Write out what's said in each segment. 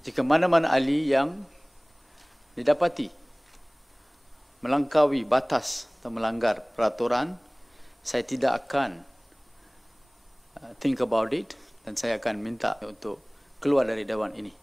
Jika mana-mana ahli yang didapati melangkaui batas atau melanggar peraturan, saya tidak akan think about it dan saya akan minta untuk keluar dari Dewan ini.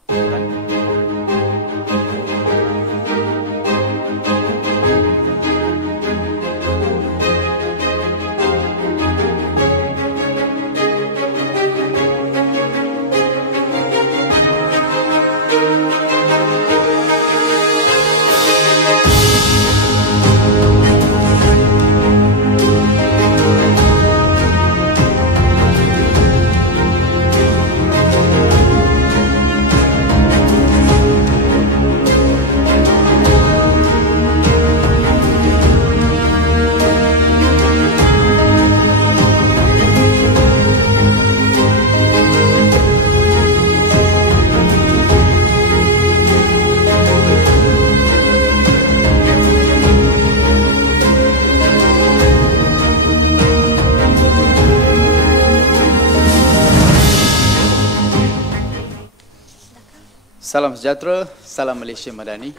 Salam sejahtera, salam Malaysia Madani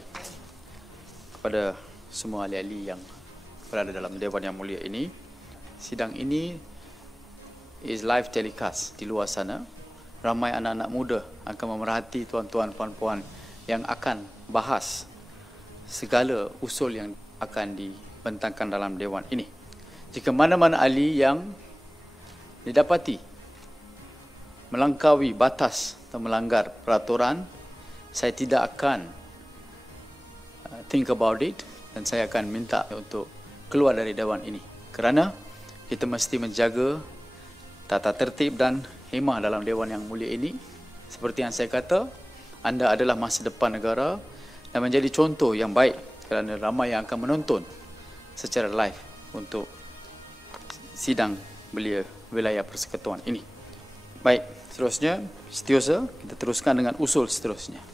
kepada semua ahli-ahli yang berada dalam Dewan yang mulia ini. Sidang ini is live telecast di luar sana. Ramai anak-anak muda akan memerhati tuan-tuan, puan-puan yang akan bahas segala usul yang akan dibentangkan dalam Dewan ini. Jika mana-mana ahli yang didapati melangkaui batas atau melanggar peraturan, saya tidak akan think about it dan saya akan minta untuk keluar dari Dewan ini. Kerana kita mesti menjaga tata tertib dan hemah dalam Dewan yang mulia ini. Seperti yang saya kata, anda adalah masa depan negara dan menjadi contoh yang baik kerana ramai yang akan menonton secara live untuk sidang belia wilayah persekutuan ini. Baik, seterusnya, setiausaha kita teruskan dengan usul seterusnya.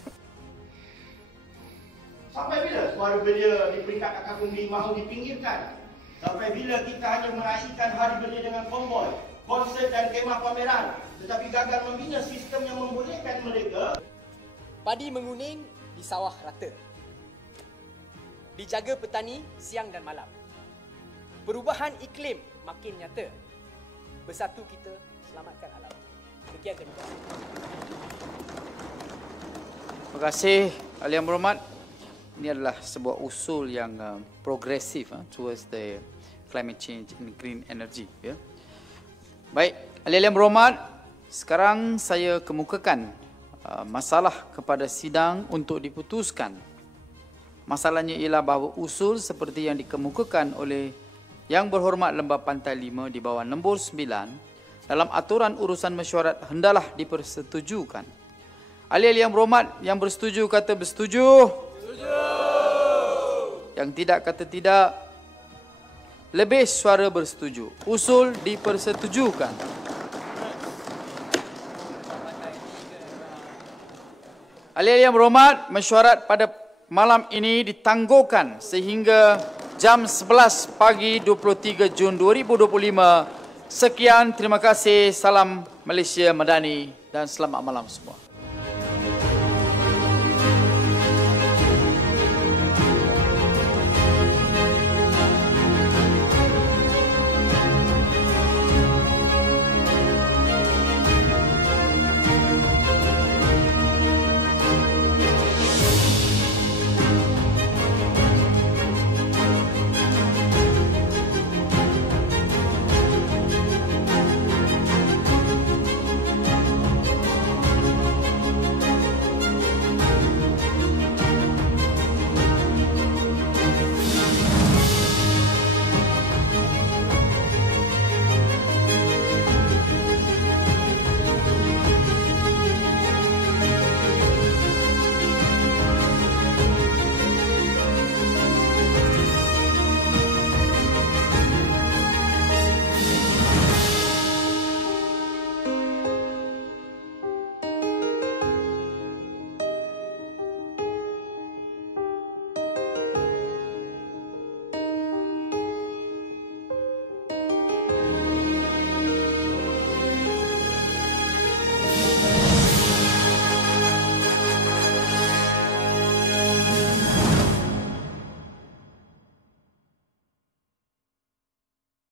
Sampai bila suara belia di peringkat kakak kundi mahu dipinggirkan? Sampai bila kita hanya meraihkan hari belia dengan konvoi, konsert dan kemah pameran, tetapi gagal membina sistem yang membolehkan mereka padi menguning di sawah rata, dijaga petani siang dan malam. Perubahan iklim makin nyata. Bersatu kita selamatkan alam. Sekian, terima kasih. Terima kasih, Ahli Yang Berhormat. Ini adalah sebuah usul yang progresif towards the climate change and green energy. Ya. Baik, ahli-ahli yang berhormat, sekarang saya kemukakan masalah kepada sidang untuk diputuskan. Masalahnya ialah bahawa usul seperti yang dikemukakan oleh Yang Berhormat Lembah Pantai 5 di bawah nombor 9 dalam aturan urusan mesyuarat hendaklah dipersetujukan. Ahli-ahli yang berhormat yang bersetuju kata bersetuju. Yang tidak kata tidak. Lebih suara bersetuju. Usul dipersetujukan. Ahli-ahli yang berhormat, mesyuarat pada malam ini ditangguhkan sehingga jam 11 pagi 23 Jun 2025. Sekian, terima kasih. Salam Malaysia Madani dan selamat malam semua.